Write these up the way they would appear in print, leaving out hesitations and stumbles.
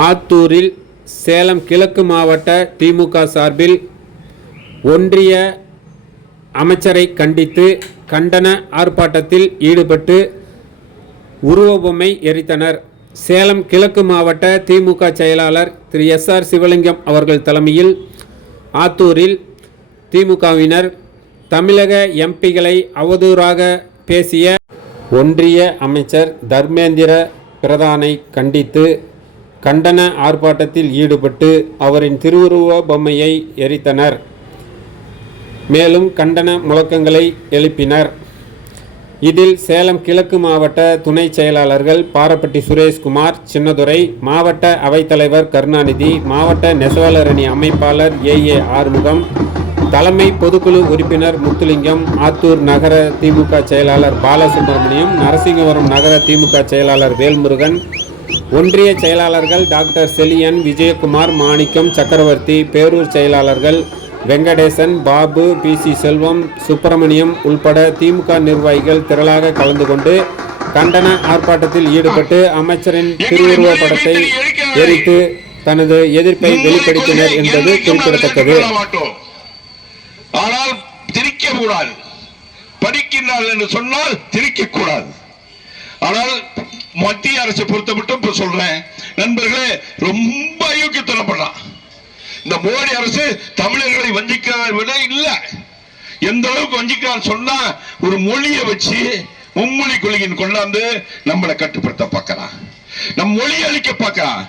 ஆத்தூரில் சேலம் கிழக்கு மாவட்ட திமுக சார்பில் ஒன்றிய அமைச்சரை கண்டித்து கண்டன ஆர்ப்பாட்டத்தில் ஈடுபட்டு உருவபொம்மை எரித்தனர். சேலம் கிழக்கு மாவட்ட திமுக செயலாளர் திரு SR சிவலிங்கம் அவர்கள் தலைமையில் ஆத்தூரில் திமுகவினர் தமிழக எம்பிகளை அவதூறாக பேசிய ஒன்றிய அமைச்சர் தர்மேந்திர பிரதானை கண்டித்து கண்டன ஆர்ப்பாட்டத்தில் ஈடுபட்டு அவரின் திருவுருவ பொம்மையை எரித்தனர். மேலும் கண்டன முழக்கங்களை எழுப்பினர். இதில் சேலம் கிழக்கு மாவட்ட துணை செயலாளர்கள் பாரப்பட்டி சுரேஷ்குமார், சின்னதுரை, மாவட்ட அவைத்தலைவர் கருணாநிதி, மாவட்ட நெசவாளர் அணி அமைப்பாளர் AA ஆறுமுகம், தலைமை பொதுக்குழு உறுப்பினர் முத்துலிங்கம், ஆத்தூர் நகர திமுக செயலாளர் பாலசுப்ரமணியம், நரசிங்கபுரம் நகர திமுக செயலாளர் வேல்முருகன், ஒன்றிய செயலாளர்கள் டாக்டர் செலியன், விஜயகுமார், மாணிக்கம், சக்கரவர்த்தி, பேரூர் செயலாளர்கள் வெங்கடேசன், பாபு, PC செல்வம், சுப்பிரமணியம் உள்பட திமுக நிர்வாகிகள் திரளாக கலந்து கொண்டு கண்டன ஆர்ப்பாட்டத்தில் ஈடுபட்டு அமைச்சரின் திருவுருவ படத்தை எரித்து தனது எதிர்ப்பை வெளிப்படுத்தினர் என்பது குறிப்பிடத்தக்கது. ஆனால் திரிக்க கூடாது, படிக்கின்றார்கள் என்று சொன்னால் திரிக்க கூடாது. ஆனால் மத்திய அரசை பொறுத்த மட்டும் சொல்றேன் நண்பர்களே, ரொம்ப அயோக்கியத்தனம் பண்றான் இந்த மோடி அரசு. தமிழர்களை வஞ்சிக்கிறத விட இல்ல, எந்த அளவுக்கு வஞ்சிக்கிறான்னு சொன்னா ஒரு மொழியை வச்சு மும்மொழி கொள்கையின் கொண்டாந்து நம்மளை கட்டுப்படுத்த பார்க்கிறான், நம் மொழி அழிக்க பார்க்கிறான்.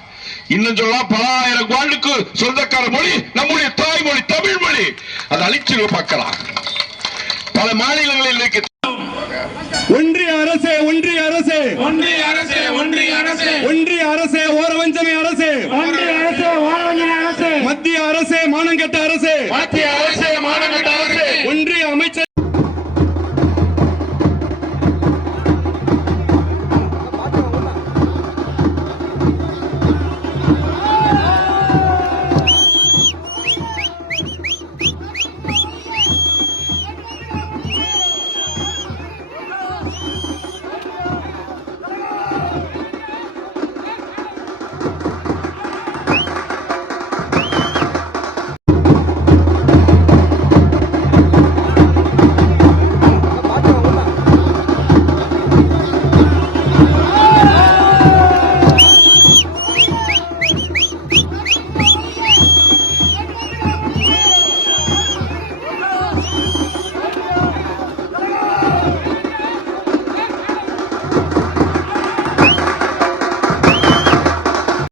இன்னும் சொல்லலாம், பல ஆயிரம் ஆண்டுக்கு சொந்தக்கார மொழி நம்முடைய தாய்மொழி தமிழ் மொழி, அதை அழிச்சு பார்க்கிறான். பல மாநிலங்களில் இருக்கு. ஒன்றிய அரசே ஒன்றிய அரசே ஒன்றிய அரசே ஒன்றிய அரசே ஒன்றிய அரசே